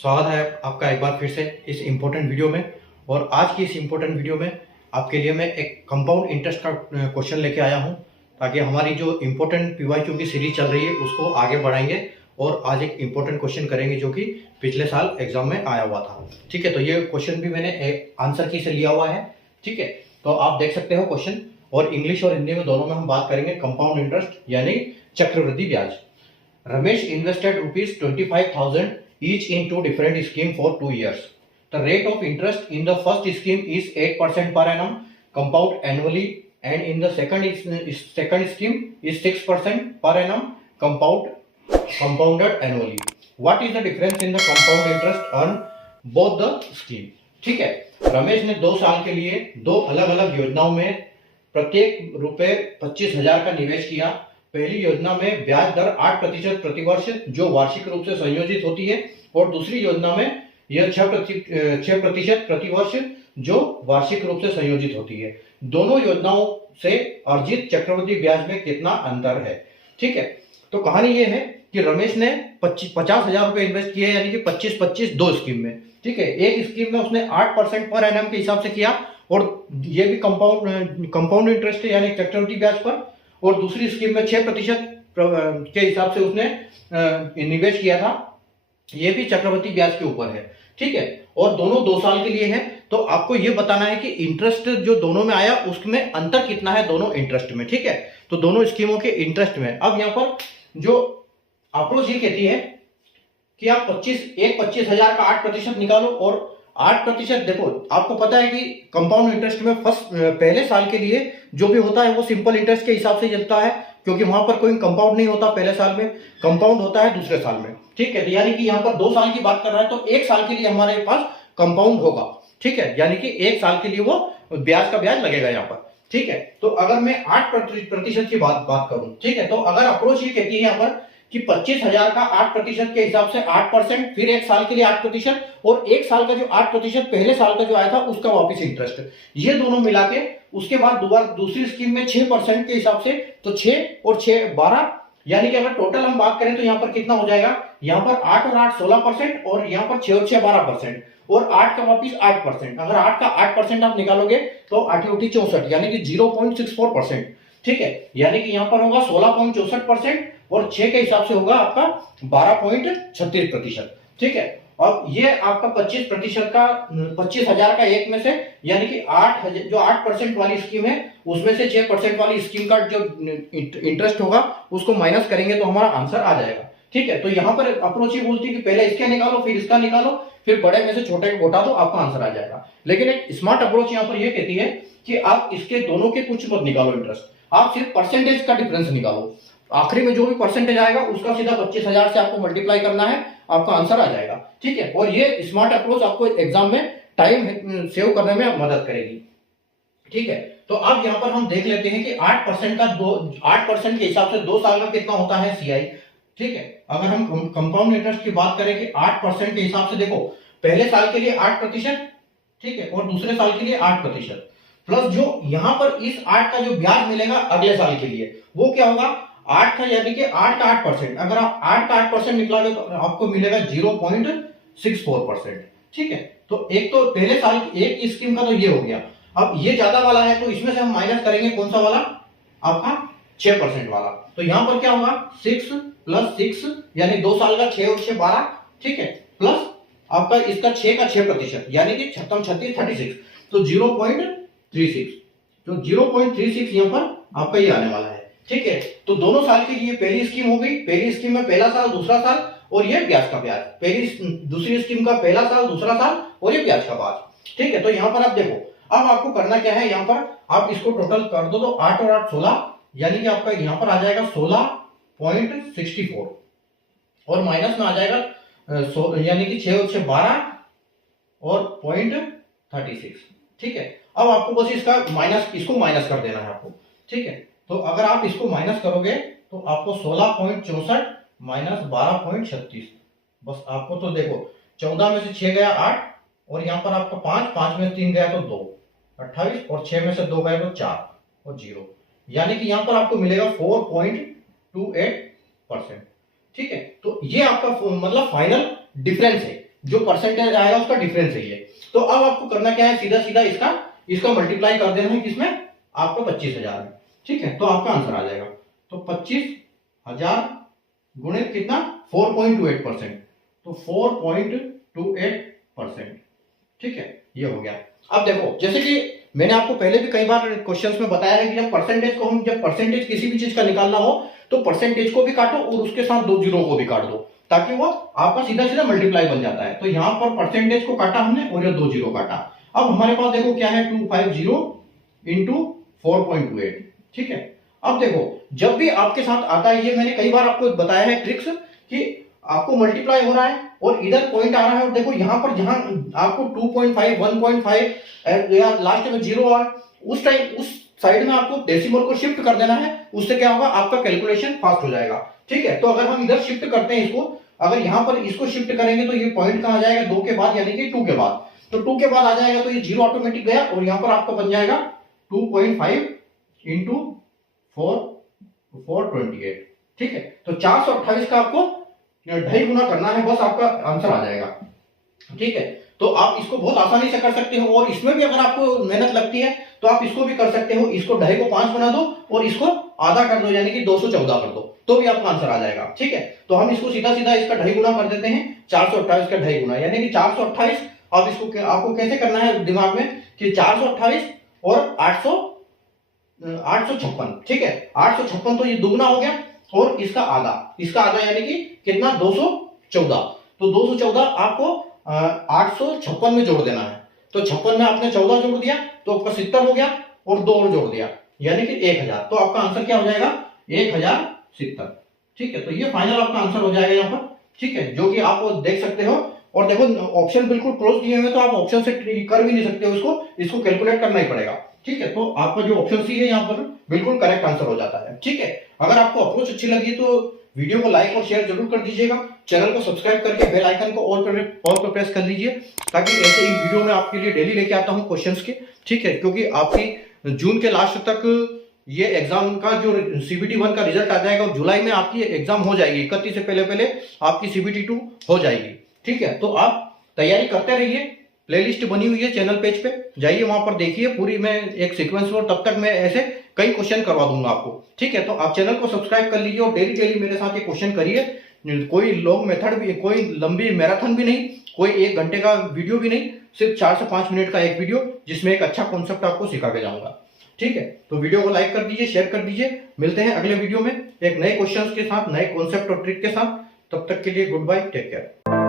स्वागत है आपका एक बार फिर से इस इम्पोर्टेंट वीडियो में। और आज की इस इम्पोर्टेंट वीडियो में आपके लिए मैं एक कंपाउंड इंटरेस्ट का क्वेश्चन लेके आया हूं, ताकि हमारी जो इम्पोर्टेंट पीवाईक्यू की सीरीज चल रही है उसको आगे बढ़ाएंगे। और आज एक इम्पोर्टेंट क्वेश्चन करेंगे जो कि पिछले साल एग्जाम में आया हुआ था। ठीक है, तो ये क्वेश्चन भी मैंने आंसर की से लिया हुआ है। ठीक है, तो आप देख सकते हो क्वेश्चन, और इंग्लिश और हिंदी में दोनों में हम बात करेंगे कंपाउंड इंटरेस्ट यानी चक्रवृद्धि ब्याज। Ramesh invested rupees 25,000 each in two different schemes for 2 years. The rate of interest in the first scheme is 8% per annum compound annually, and in the second scheme is 6% per annum compounded annually. What is the difference in the compound interest on both the scheme? ठीक है, रमेश ने 2 साल के लिए 2 अलग अलग योजनाओं में प्रत्येक रुपए 25,000 का निवेश किया। पहली योजना में ब्याज दर 8% प्रतिवर्ष जो वार्षिक रूप से संयोजित होती है, और दूसरी योजना में यह 6% प्रतिवर्ष जो वार्षिक रूप से संयोजित होती है। दोनों योजनाओं से अर्जित चक्रवृद्धि ब्याज में कितना अंतर है? ठीक है, तो कहानी यह है कि रमेश ने 50,000 रुपए इन्वेस्ट किए, यानी कि 25-25 2 स्कीम में। ठीक है, एक स्कीम में उसने 8% पर एनएम के हिसाब से किया, और यह भी कंपाउंड इंटरेस्ट है यानी चक्रवृद्धि ब्याज पर, और दूसरी स्कीम में 6% के हिसाब से उसने निवेश किया था, यह भी चक्रवृद्धि ब्याज के ऊपर है। ठीक है, और दोनों 2 साल के लिए है। तो आपको यह बताना है कि इंटरेस्ट जो दोनों में आया उसमें अंतर कितना है दोनों इंटरेस्ट में। ठीक है, तो दोनों स्कीमों के इंटरेस्ट में। अब यहां पर जो अप्रोच ये कहती है कि आप 25,000 का 8% निकालो, और 8% देखो, आपको पता है कि कंपाउंड इंटरेस्ट में पहले साल के लिए जो भी होता है वो सिंपल इंटरेस्ट के हिसाब से चलता है, क्योंकि वहां पर कोई कंपाउंड नहीं होता पहले साल में, कंपाउंड होता है दूसरे साल में। ठीक है, यानी कि यहाँ पर 2 साल की बात कर रहा है, तो 1 साल के लिए हमारे पास कंपाउंड होगा। ठीक है, यानी कि 1 साल के लिए वो ब्याज का ब्याज लगेगा यहाँ पर। ठीक है, तो अगर मैं 8% की बात करूं, ठीक है, तो अगर अप्रोच ये कहती है यहाँ पर कि 25,000 का 8% के हिसाब से 8%, फिर 1 साल के लिए 8%, और 1 साल का जो 8% पहले साल का जो आया था उसका वापस इंटरेस्ट, ये दोनों मिला के उसके बाद दोबारा दूसरी स्कीम में 6% के हिसाब से, तो 6 और 6 12, यानी कि अगर टोटल हम बात करें तो यहाँ पर कितना हो जाएगा, यहाँ पर 8 और 8 16%, और यहाँ पर 6 और 6 12%, और 8 का वापिस 8%। अगर 8 का 8% आप निकालोगे तो 8 8 64, यानी कि 0.64%। ठीक है, यानी कि यहाँ पर होगा 16.64%, और 6 के हिसाब से होगा आपका 12.36%। ठीक है, अब ये आपका 25% का 25,000 का एक में से, यानी कि 8% वाली स्कीम है उसमें से 6% वाली स्कीम का जो इंटरेस्ट होगा उसको माइनस करेंगे तो हमारा आंसर आ जाएगा। ठीक है, तो यहाँ पर अप्रोच ही बोलती है कि पहले इसके निकालो, फिर इसका निकालो, फिर बड़े में से छोटे को घटा दो, आपका आंसर आ जाएगा। लेकिन एक स्मार्ट अप्रोच यहाँ पर यह कहती है कि आप इसके दोनों के कुछ मत निकालो इंटरेस्ट, आप सिर्फ परसेंटेज का डिफरेंस निकालो। आखिरी में जो भी परसेंटेज आएगा उसका सीधा 25,000 से आपको मल्टीप्लाई करना है, आपका आंसर आ जाएगा। ठीक है, और ये स्मार्ट अप्रोच आपको एग्जाम में टाइम सेव करने में मदद करेगी। ठीक है, तो अब यहां पर हम देख लेते हैं कि 8% के हिसाब से 2 साल का कितना होता है सीआई। ठीक है, अगर हम कंपाउंड इंटरेस्ट की बात करें कि 8% के हिसाब से, देखो पहले साल के लिए 8%, ठीक है, और दूसरे साल के लिए 8%, प्लस जो यहां पर इस 8 का जो ब्याज मिलेगा अगले साल के लिए वो क्या होगा, 8 का, यानी कि 8 का 8%। अगर आप 8 का 8% निकालोगे तो आपको मिलेगा 0.64%। ठीक है, तो एक तो पहले साल एक स्कीम का तो ये हो गया। अब ये ज्यादा वाला है तो इसमें से हम माइनस करेंगे कौन सा वाला, आपका 6% वाला। तो यहां पर क्या होगा, 6 + 6, यानी 2 साल का 6 और 6 12। ठीक है, प्लस आपका इसका 6 का 6%, यानी कि 6 36 36, तो 0.36, तो 0.36 यहां पर आपका ये आने वाला है। ठीक है, तो दोनों साल के लिए पहली स्कीम हो गई, पहली स्कीम में पहला साल दूसरा साल, और ये ब्याज का ब्याज, दूसरी स्कीम का पहला साल दूसरा साल, और ये ब्याज का ब्याज। ठीक है, तो यहां पर आप देखो, अब आपको करना क्या है, यहां पर आप इसको टोटल कर दो, तो 8 और 8 16, यानी कि आपका यहां पर आ जाएगा 16.64, और माइनस में आ जाएगा यानी कि 6 और 6 12, और 0.36। ठीक है, अब आपको बस इसको माइनस कर देना है आपको। ठीक है, तो अगर आप इसको माइनस करोगे तो आपको 16.64 माइनस 12.36, बस आपको तो देखो 14 में से 6 गया 8, और यहां पर आपका 5 में से 3 गया तो 2 28, और 6 में से 2 गया तो 4 और 0, यानी कि यहां पर आपको मिलेगा 4.28%। ठीक है, तो ये आपका मतलब फाइनल डिफरेंस है जो परसेंटेज आएगा उसका डिफरेंस है ये। तो अब आपको करना क्या है, सीधा सीधा इसका मल्टीप्लाई कर देना है किसमें, आपको 25,000 में। ठीक है, तो आपका आंसर आ जाएगा। तो 25,000 गुणे कितना, 4.28%, तो 4.28%। ठीक है, ये हो गया। अब देखो, जैसे कि मैंने आपको पहले भी कई बार क्वेश्चंस में बताया है कि जब परसेंटेज किसी भी चीज का निकालना हो तो परसेंटेज को भी काटो और उसके साथ 2 जीरो को भी काट दो, ताकि वो आपका सीधा सीधा मल्टीप्लाई बन जाता है। तो यहां पर परसेंटेज को काटा हमने और ये 2 जीरो काटा। अब हमारे पास देखो क्या है, 250 इंटू 4.28। ठीक है, अब देखो जब भी आपके साथ आता है, ये मैंने कई बार आपको बताया है ट्रिक्स, कि आपको मल्टीप्लाई हो रहा है और इधर पॉइंट आ रहा है, और देखो यहां पर जहां आपको 2.5 1.5 या लास्ट में जीरो है, उस टाइम उस साइड में आपको डेसिमल को शिफ्ट कर देना है। उससे क्या होगा, आपका कैलकुलेशन फास्ट हो जाएगा। ठीक है, तो अगर हम इधर शिफ्ट करते हैं इसको, अगर यहां पर इसको शिफ्ट करेंगे तो ये पॉइंट कहां आ जाएगा, 2 के बाद, यानी कि 2 के बाद। तो 2 के बाद आ जाएगा तो ये जीरो ऑटोमेटिक गया, और यहां पर आपका बन जाएगा 2.5 इंटू 428। ठीक है, तो 428 का आपको 2.5 गुना करना है, बस आपका आंसर आ जाएगा। ठीक है, तो आप इसको बहुत आसानी से कर सकते हो, और इसमें भी अगर आपको मेहनत लगती है तो आप इसको भी कर सकते हो। इसको 2.5 को 5 बना दो और इसको आधा कर दो, यानी कि 214 कर दो, तो भी आपका आंसर आ जाएगा। ठीक है, तो हम इसको सीधा सीधा इसका 2.5 गुना कर देते हैं, 428 का 2.5 गुना, यानी कि 428। अब इसको आपको कैसे करना है दिमाग में, कि 428 और 856। ठीक है, 856 तो ये दुगना हो गया, और इसका आधा यानी कि कितना, 214। तो 214 आपको 856 में जोड़ देना है। तो 56 में आपने 14 जोड़ दिया तो आपका 70 हो गया, और 2 और जोड़ दिया यानी कि 1000। तो आपका आंसर क्या हो जाएगा, 1070। ठीक है, तो ये फाइनल आपका आंसर हो जाएगा यहाँ पर। ठीक है, जो कि आप देख सकते हो। और देखो ऑप्शन बिल्कुल क्लोज दिए हुए, तो आप ऑप्शन से कर भी नहीं सकते हो, इसको कैलकुलेट करना ही पड़ेगा। ठीक है, तो आपका जो ऑप्शन सी है यहाँ पर बिल्कुल करेक्ट आंसर हो जाता है। ठीक है, अगर आपको अप्रोच अच्छी लगी तो वीडियो को लाइक और शेयर जरूर कर दीजिएगा। चैनल को सब्सक्राइब करके बेल आइकन को ऑल पर प्रेस कर लीजिए, ताकि ऐसे ही वीडियो में आपके लिए डेली लेके आता हूं क्वेश्चंस के। ठीक है, क्योंकि आपकी जून के लास्ट तक ये एग्जाम का जो CBT 1 का रिजल्ट आ जाएगा, और जुलाई में आपकी एग्जाम हो जाएगी, 31 से पहले आपकी CBT 2 हो जाएगी। ठीक है, तो आप तैयारी करते रहिए। प्लेलिस्ट बनी हुई है चैनल पेज पे, जाइए वहां पर देखिए पूरी, मैं एक सीक्वेंस में, तब तक मैं ऐसे कई क्वेश्चन करवा दूंगा आपको। ठीक है, तो आप चैनल को सब्सक्राइब कर लीजिए और डेली मेरे साथ ये क्वेश्चन करिए। कोई लॉन्ग मेथड भी, कोई लंबी मैराथन भी नहीं, कोई 1 घंटे का वीडियो भी नहीं, सिर्फ 4 से 5 मिनट का एक वीडियो, जिसमें एक अच्छा कॉन्सेप्ट आपको सिखा के जाऊंगा। ठीक है, तो वीडियो को लाइक कर दीजिए, शेयर कर दीजिए। मिलते हैं अगले वीडियो में एक नए क्वेश्चन के साथ, नए कॉन्सेप्ट और ट्रिक के साथ। तब तक के लिए गुड बाय, टेक केयर।